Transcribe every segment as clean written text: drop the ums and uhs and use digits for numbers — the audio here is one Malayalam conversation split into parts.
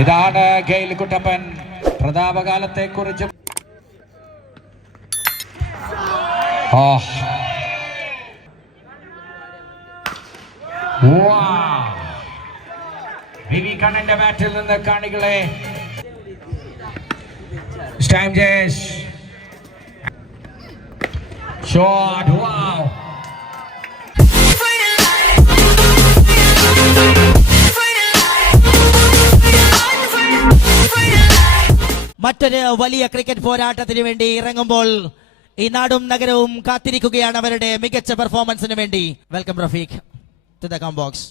ഇതാണ് ഗെയിൽ കുട്ടപ്പൻ. പ്രതാപകാലത്തെ കുറിച്ച് വിവി കണ്ണന്റെ ബാറ്റിൽ നിന്ന് കാണികളെ ഷോട്ട്. വാവ്, മറ്റൊരു വലിയ ക്രിക്കറ്റ് പോരാട്ടത്തിന് വേണ്ടി ഇറങ്ങുമ്പോൾ ഈ നാടും നഗരവും കാത്തിരിക്കുകയാണ് അവരുടെ മികച്ച പെർഫോമൻസിന് വേണ്ടി. Welcome Rafeeq to the comm box.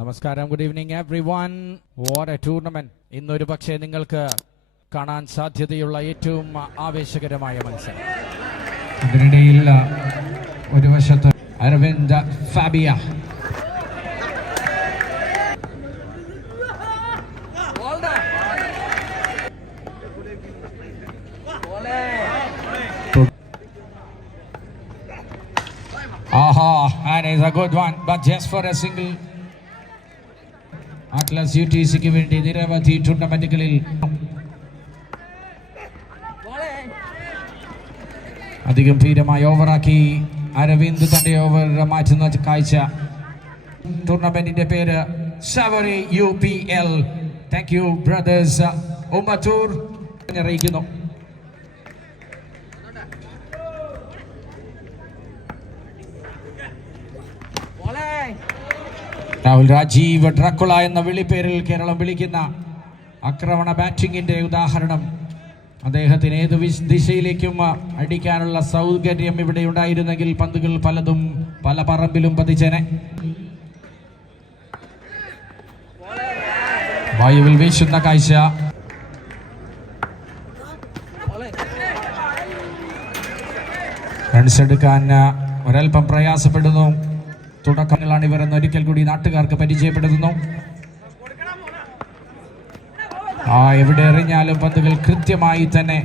നമസ്കാരം, good evening everyone. What a tournament. ഇന്നൊരു പക്ഷേ നിങ്ങൾക്ക് കാണാൻ സാധ്യതയുള്ള ഏറ്റവും ആവേശകരമായ മത്സരം. ഇതിനിടയിൽ ഒരു വശത്ത് അരവിന്ദ് ഫാബിയ, and is a good one, but just for a single. Atlas UTCക്ക് വേണ്ടി നിരവധി ടൂർണമെന്റുകളിൽ അതിഗംഭീരമായ ഓവറാക്കി അരവിന്ദ് തന്റെ ഓവർ മാറ്റുന്ന കാഴ്ച. ടൂർണമെന്റിന്റെ പേര് സവറി UPL. Thank you brothers Ummathur അറിയിക്കുന്നു. രാഹുൽ രാജീവ് ഡ്രാക്കുള എന്ന വിളിപ്പേരിൽ കേരളം വിളിക്കുന്ന ആക്രമണ ബാറ്റിങ്ങിന്റെ ഉദാഹരണം. അദ്ദേഹത്തിന് ഏത് ദിശയിലേക്കും അടിക്കാനുള്ള സൗകര്യം ഇവിടെ ഉണ്ടായിരുന്നെങ്കിൽ പന്തുകൾ പലതും പല പറമ്പിലും പതിച്ചേനെ. വായുവിൽ വീശുന്ന കാഴ്ച. റൺസ് എടുക്കാൻ ഒരൽപ്പം പ്രയാസപ്പെടുന്നു. തുടക്കങ്ങളാണ് ഇവരെന്ന് ഒരിക്കൽ കൂടി നാട്ടുകാർക്ക് പരിചയപ്പെടുത്തുന്നു. എവിടെ എറിഞ്ഞാലും പന്തുകൾ കൃത്യമായി തന്നെ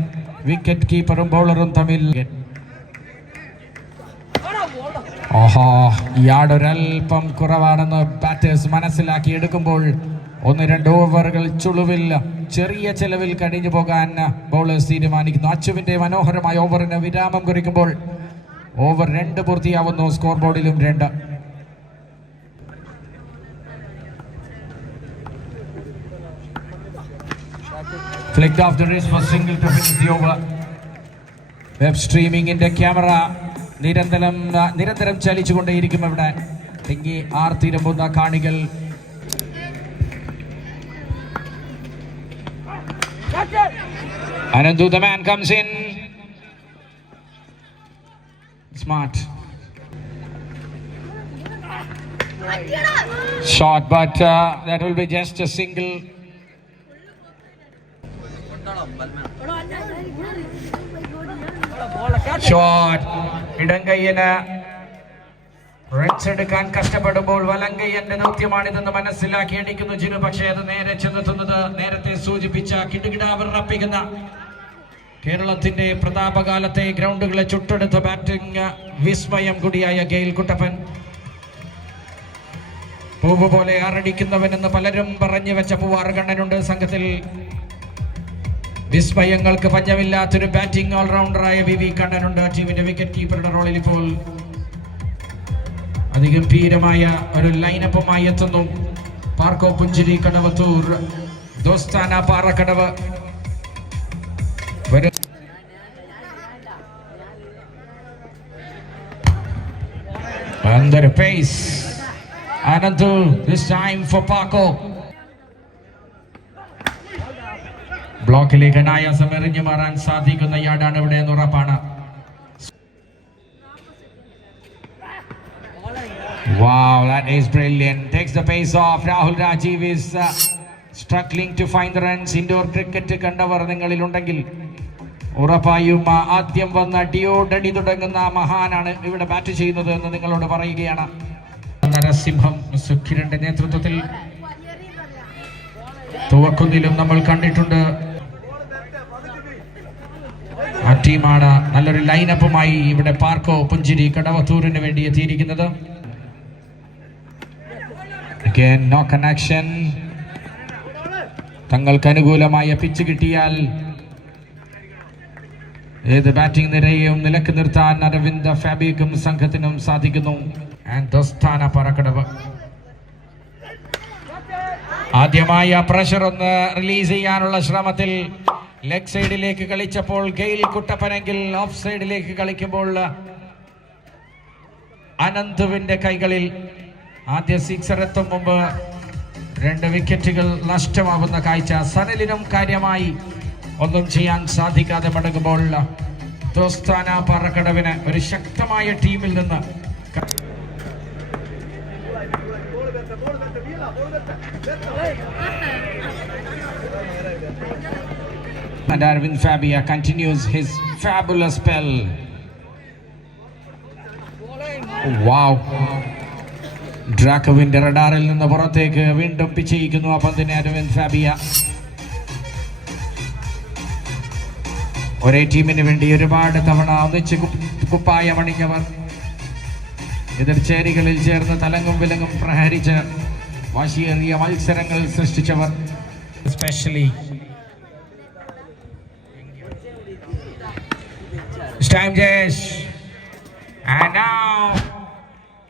വിക്കറ്റ് കീപ്പറും ബൗളറും തമ്മിൽ. യാർഡ് ഒരൽപ്പം കുറവാണെന്ന് ബാറ്റേഴ്സ് മനസ്സിലാക്കി എടുക്കുമ്പോൾ 1-2 ഓവറുകൾ ചുളുവിൽ ചെറിയ ചെലവിൽ കഴിഞ്ഞു പോകാൻ ബൗളേഴ്സ് തീരുമാനിക്കുന്നു. അച്ചുവിന്റെ മനോഹരമായ ഓവറിന് വിരാമം കുറിക്കുമ്പോൾ over 2 പൂർത്തിയാവുന്നു. Score ബോർഡിലും 2. Flicked off the wrist for single to finish the over. Web streaming in the camera നിരന്തരം ചലിച്ചുകൊണ്ടേയിരിക്കും. ഇവിടെ തിങ്ങി ആർത്തിരമ്പുന്ന കാണികൾ. Anandu, the man comes in. Smart shot, but that will be just a single. Shot. ഇടങ്കയ്യന് റൺസ് എടുക്കാൻ കഷ്ടപ്പെടുമ്പോൾ വലങ്കയ്യന്റെ ദൗത്യമാണിതെന്ന് മനസ്സിലാക്കി അടിക്കുന്നു ജിനു. പക്ഷേ അത് നേരെ ചെന്നെത്തുന്നത് നേരത്തെ സൂചിപ്പിച്ച കിടുകിടാവർപ്പിക്കുന്ന കേരളത്തിന്റെ പ്രതാപകാലത്തെ ഗ്രൗണ്ടുകളെ ചുട്ടെടുത്ത ബാറ്റിംഗ് വിസ്മയം കൂടിയായ ഗെയിൽ കുട്ടപ്പൻ. പൂവ് പോലെ ആറടിക്കുന്നവനെന്ന് പലരും പറഞ്ഞു വെച്ച പൂവാറ് കണ്ണനുണ്ട് സംഘത്തിൽ. വിസ്മയങ്ങൾക്ക് പഞ്ഞമില്ലാത്തൊരു ബാറ്റിംഗ് ഓൾറൗണ്ടറായ വിവി കണ്ണനുണ്ട് ടീമിന്റെ വിക്കറ്റ് കീപ്പറുടെ റോളിൽ. ഇപ്പോൾ അതിഗംഭീരമായ ഒരു ലൈനപ്പുമായി എത്തുന്നു പാർക്കോ പുഞ്ചിരി Kadavathur Dostana Parakkadavu. Under pace, Anandu this time for Paco. ബ്ലോക്കിലേക്ക് അനായാസം എറിഞ്ഞു മാറാൻ സാധിക്കുന്ന യാർഡാണ് ഇവിടെ എന്ന് ഉറപ്പാണ്. Wow, that is brilliant. Takes the pace off. Rahul Rajiv is struggling to find the runs. Indoor cricket കണ്ടവർ നിങ്ങളിലുണ്ടെങ്കിൽ ഉറപ്പായും ആദ്യം വന്ന ഡിയോഡടി തുടങ്ങുന്ന മഹാനാണ് ഇവിടെ ബാറ്റ് ചെയ്യുന്നത് എന്ന് നിങ്ങളോട് പറയുകയാണ്. നരസിംഹം സുഖിരന്റെ നേതൃത്വത്തിൽ തുവക്കുന്നിലും നമ്മൾ കണ്ടിട്ടുണ്ട്. ആ ടീമാണ് നല്ലൊരു ലൈനപ്പുമായി ഇവിടെ പാർക്കോ പുഞ്ചിരി കടവത്തൂരിന് വേണ്ടി എത്തിയിരിക്കുന്നത്. Again, no connection. തങ്ങൾക്ക് അനുകൂലമായ പിച്ച് കിട്ടിയാൽ ഏത് ബാറ്റിംഗ് നിരയെയും നിലക്ക് നിർത്താൻ അരവിന്ദ് ഫാബിക്കും സംഘത്തിനും സാധിക്കുന്നു. ദോസ്താന പറക്കടവ് ആദ്യമായി ആ പ്രഷർ ഒന്ന് റിലീസ് ചെയ്യാനുള്ള ശ്രമത്തിൽ ലെഗ് സൈഡിലേക്ക് കളിച്ചപ്പോൾ ഗെയിൽ കുട്ടപ്പനെങ്കിൽ ഓഫ് സൈഡിലേക്ക് കളിക്കുമ്പോൾ അനന്തുവിന്റെ കൈകളിൽ ആദ്യ സിക്സർ എത്തും മുമ്പ് 2 വിക്കറ്റുകൾ നഷ്ടമാവുന്ന കാഴ്ച. സനലിനും കാര്യമായി ഒന്നും ചെയ്യാൻ സാധിക്കാതെ മടങ്ങുമ്പോൾ ദോസ്താന പറക്കടവിന് ഒരു ശക്തമായ ടീമിൽ നിന്ന് and Arvind Fabia continues his fabulous spell. Wow. ഡ്രാക്കോവിന്റെ റഡാറിൽ നിന്ന് പുറത്തേക്ക് വീണ്ടും പിച്ചയിക്കുന്നു ആ പന്തിനെ അരവിന്ദ് ഫാബിയ. ഒരേ ടീമിന് വേണ്ടി ഒരുപാട് തവണ ഒന്നിച്ച് കുപ്പായമണിഞ്ഞവർ എതിർചേരികളിൽ ചേർന്ന് തലങ്ങും വിലങ്ങും പ്രഹരിച്ച് വാശിയേറിയ മത്സരങ്ങൾ സൃഷ്ടിച്ചവർ. Especially time Jesh, and now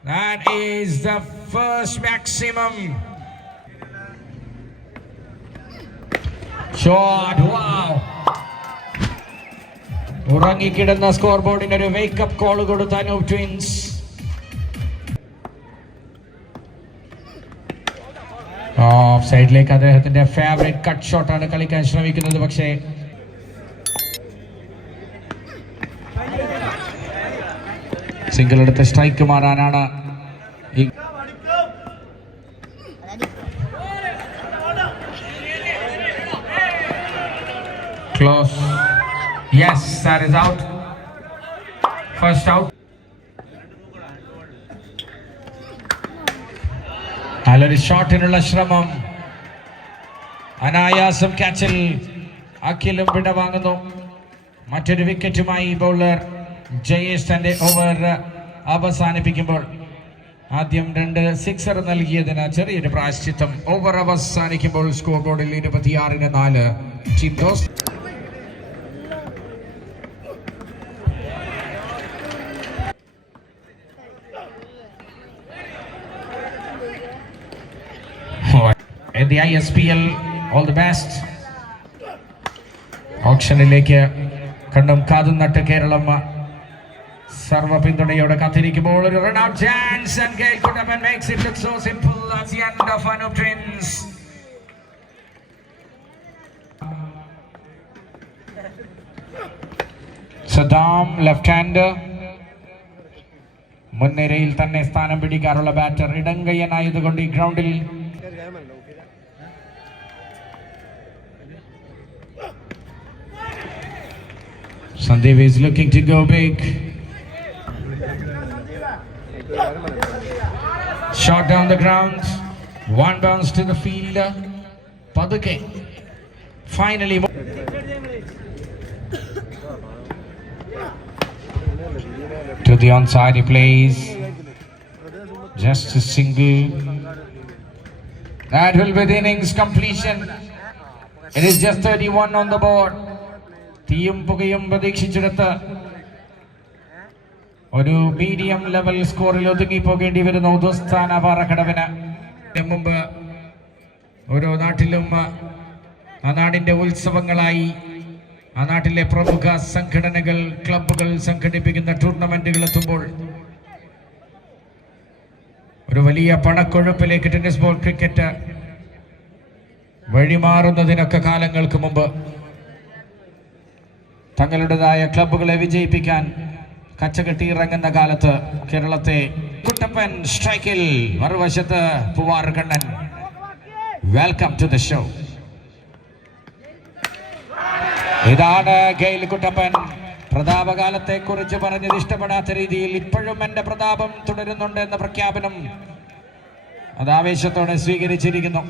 that is the first maximum shot. Wow, ഉറങ്ങിക്കിടന്ന സ്കോർ ബോർഡിന് ഒരു വേക്കപ്പ് കോൾ കൊടുത്ത അനൂപ് ട്വിൻസ്. ഓഫ് സൈഡിലേക്ക് അദ്ദേഹത്തിന്റെ ഫേവറേറ്റ് കട്ട് ഷോട്ടാണ് കളിക്കാൻ ശ്രമിക്കുന്നത്. പക്ഷേ സിംഗിൾ എടുത്ത് സ്ട്രൈക്ക് മാറാനാണ് close. Yes, that is out. First out. നല്ലൊരു ഷോട്ടിനുള്ള ശ്രമം. അനായാസം ക്യാച്ചിൽ അഖിലും വിടവാങ്ങുന്നു. മറ്റൊരു വിക്കറ്റുമായി ബൗളർ ജയേഷ് തന്റെ ഓവർ അവസാനിപ്പിക്കുമ്പോൾ ആദ്യം 2 സിക്സർ നൽകിയതിന് ചെറിയൊരു പ്രായശ്ചിത്തം. ഓവർ അവസാനിക്കുമ്പോൾ സ്കോർ ബോർഡിൽ 26-4 team toss. In the ISPL, all the best. ഓപ്ഷനിലേക്ക് കണ്ടും കാതും നട്ട് കേരളം സർവ പിന്തുണയോടെ കാത്തിരിക്കുമ്പോൾ ഒരു run out chance and Gail Kuttapan makes it look so simple. That's the end of Anup Twins. Saddam left hander മുൻനിരയിൽ തന്നെ സ്ഥാനം പിടിക്കാറുള്ള ബാറ്റർ. ഇടങ്കയ്യനായതുകൊണ്ട് ഈ ഗ്രൗണ്ടിൽ Sandeep is looking to go big. Shot down the ground. One bounce to the fielder. Paduke. Finally. To the onside he plays. Just a single. That will be the innings completion. It is just 31 on the board. തീയും പുകയും പ്രതീക്ഷിച്ചെടുത്ത് ഒരു മീഡിയം ലെവൽ സ്കോറിൽ ഒതുങ്ങി പോകേണ്ടി വരുന്ന ദോസ്താന പാറക്കടവിന്. മുമ്പ് ഓരോ നാട്ടിലും ആ നാടിൻ്റെ ഉത്സവങ്ങളായി ആ നാട്ടിലെ പ്രമുഖ സംഘടനകൾ ക്ലബ്ബുകൾ സംഘടിപ്പിക്കുന്ന ടൂർണമെന്റുകൾ എത്തുമ്പോൾ ഒരു വലിയ പണക്കൊഴുപ്പിലേക്ക് ടെന്നീസ് ബോൾ ക്രിക്കറ്റ് വഴിമാറുന്നതിനൊക്കെ കാലങ്ങൾക്ക് മുമ്പ് തങ്ങളുടേതായ ക്ലബ്ബുകളെ വിജയിപ്പിക്കാൻ കച്ചകെട്ടി ഇറങ്ങുന്ന കാലത്ത് കേരളത്തെ കുട്ടപ്പൻ സ്ട്രൈക്കിൽ, മറുവശത്ത് Poovar Kannan. Welcome to the show. ഇതാണ് ഗെയിൽ കുട്ടപ്പൻ. പ്രതാപകാലത്തെ കുറിച്ച് പറഞ്ഞത് ഇഷ്ടപ്പെടാത്ത രീതിയിൽ ഇപ്പോഴും എന്റെ പ്രതാപം തുടരുന്നുണ്ട് എന്ന പ്രഖ്യാപനം അത് ആവേശത്തോടെ സ്വീകരിച്ചിരിക്കുന്നു.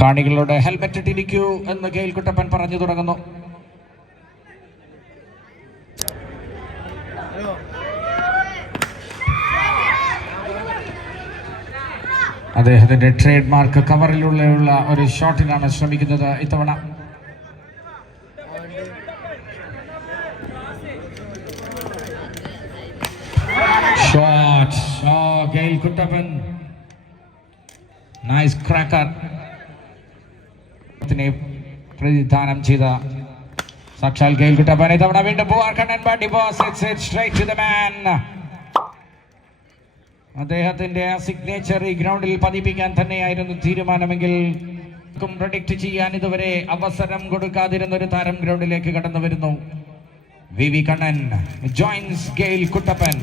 കാണികളോട് ഹെൽമെറ്റ് ഇട്ടിരിക്കൂ എന്ന് ഗെയിൽ കുട്ടപ്പൻ പറഞ്ഞു തുടങ്ങുന്നു. അദ്ദേഹത്തിന്റെ ട്രേഡ് മാർക്ക് കവറിലുള്ള ഒരു ഷോട്ടിനാണ് ശ്രമിക്കുന്നത് ഇത്തവണ. Shot. Gayle Kuttappan nice cracker പ്രതിദാനം ചെയ്ത സാക്ഷാൽ ഗെയിൽ കുട്ടപ്പൻ. ഇത്തവണ വീണ്ടും അദ്ദേഹത്തിന്റെ ആ സിഗ്നേച്ചർ ഈ ഗ്രൗണ്ടിൽ പതിപ്പിക്കാൻ തന്നെയായിരുന്നു തീരുമാനമെങ്കിൽ പ്രഡിക്റ്റ് ചെയ്യാൻ ഇതുവരെ അവസരം കൊടുക്കാതിരുന്ന ഒരു താരം ഗ്രൗണ്ടിലേക്ക് കടന്നു വരുന്നു. V Kannan joins Gayle Kuttappan.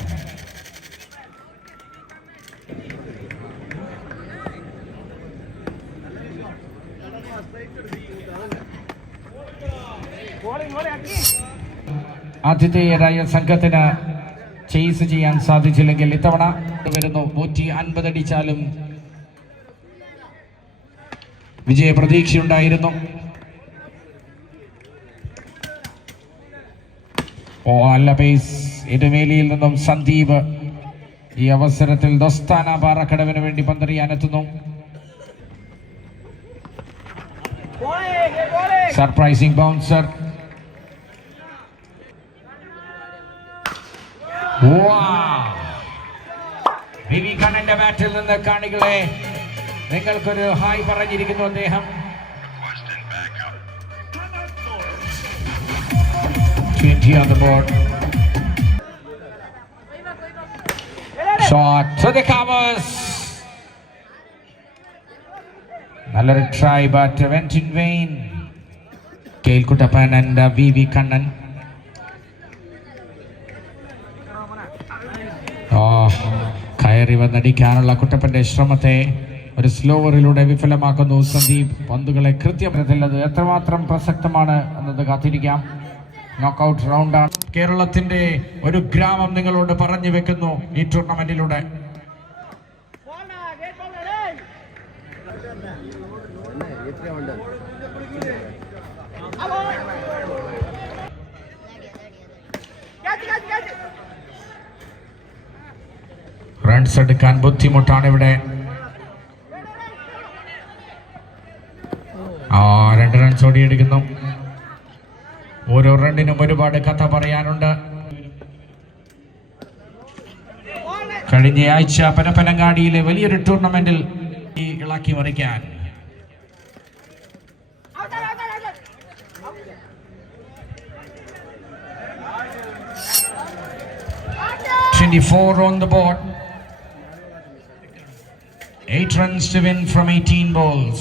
ആതിഥേയരായ സംഘത്തിന് ചേസ് ചെയ്യാൻ സാധിച്ചില്ലെങ്കിൽ ഇത്തവണ വരുന്നു. 150 അടിച്ചാലും വിജയ പ്രതീക്ഷയുണ്ടായിരുന്നു. നല്ല പേസ് ഇടവേലിയിൽ നിന്നും സന്ദീപ് ഈ അവസരത്തിൽ ദോസ്താന പാറക്കടവിന് വേണ്ടി പന്തെറിയാനെത്തുന്നു. Surprising bouncer. വി കണ്ണന്റെ ബാറ്റിൽ നിന്ന് കാണികളെ നിങ്ങൾക്കൊരു ഹായ് പറഞ്ഞിരിക്കുന്നു അദ്ദേഹം. 20 on the board. Shot to the covers. Another try but went in vain. Gail Kuttapan and V Kannan. കയറി വന്നടിക്കാനുള്ള കുട്ടപ്പന്റെ ശ്രമത്തെ ഒരു സ്ലോവറിലൂടെ വിഫലമാക്കുന്നു സന്ദീപ്. പന്തുകളെ കൃത്യത്തിൽ അത് എത്രമാത്രം പ്രസക്തമാണ് എന്നത് കാത്തിരിക്കാം. നോക്കൌട്ട് റൗണ്ടാണ്. കേരളത്തിന്റെ ഒരു ഗ്രാമം നിങ്ങളോട് പറഞ്ഞു വെക്കുന്നു ഈ ടൂർണമെന്റിലൂടെ. റൺസ് എടുക്കാൻ ബുദ്ധിമുട്ടാണ് ഇവിടെ. 2 റൺസ് ഓടിയെടുക്കുന്നു. ഓരോ റണ്ണിനും ഒരുപാട് കഥ പറയാനുണ്ട്. കഴിഞ്ഞ ആഴ്ച പരപ്പനങ്ങാടിയിലെ വലിയൊരു ടൂർണമെന്റിൽ ഇളക്കി മറിക്കാൻ 24 on the board. 8 runs to win from 18 balls.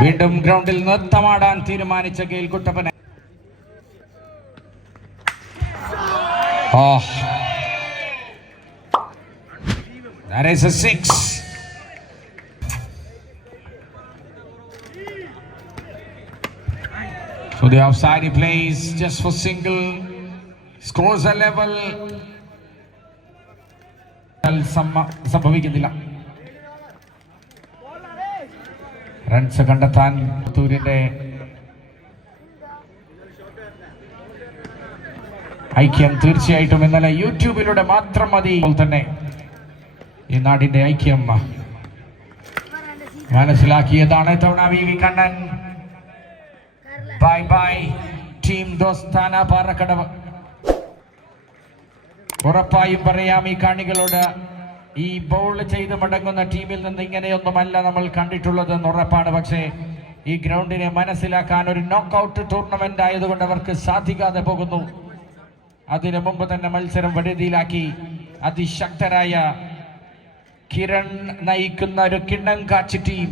വീണ്ടും ഗ്രൗണ്ടിൽ നൃത്തമാടാൻ തീരുമാനിച്ച GAIL കുട്ടപ്പനെ that is a 6. So the outside he plays just for single, scores a level. സംഭവിക്കുന്നില്ല. റൺസ് കണ്ടെത്താൻ പുത്തൂരിന്റെ ഐക്യം തീർച്ചയായിട്ടും ഇന്നലെ യൂട്യൂബിലൂടെ മാത്രം മതി. തന്നെ ഈ നാടിന്റെ ഐക്യം മനസ്സിലാക്കിയതാണ് തവണ V Kannan. Bye bye team Dostana Parakkadavu. ഉറപ്പായും പറയാം ഈ കാണികളോട്, ഈ ബൗൾ ചെയ്ത് മടങ്ങുന്ന ടീമിൽ നിന്ന് ഇങ്ങനെയൊന്നുമല്ല നമ്മൾ കണ്ടിട്ടുള്ളതെന്ന് ഉറപ്പാണ്. പക്ഷേ ഈ ഗ്രൗണ്ടിനെ മനസ്സിലാക്കാൻ ഒരു നോക്കൌട്ട് ടൂർണമെന്റ് ആയതുകൊണ്ട് അവർക്ക് സാധിക്കാതെ പോകുന്നു. അതിനു മുമ്പ് തന്നെ മത്സരം വഴുതിയിലാക്കി അതിശക്തരായ കിരൺ നയിക്കുന്ന ഒരു കിണ്ണം കാച്ചി ടീം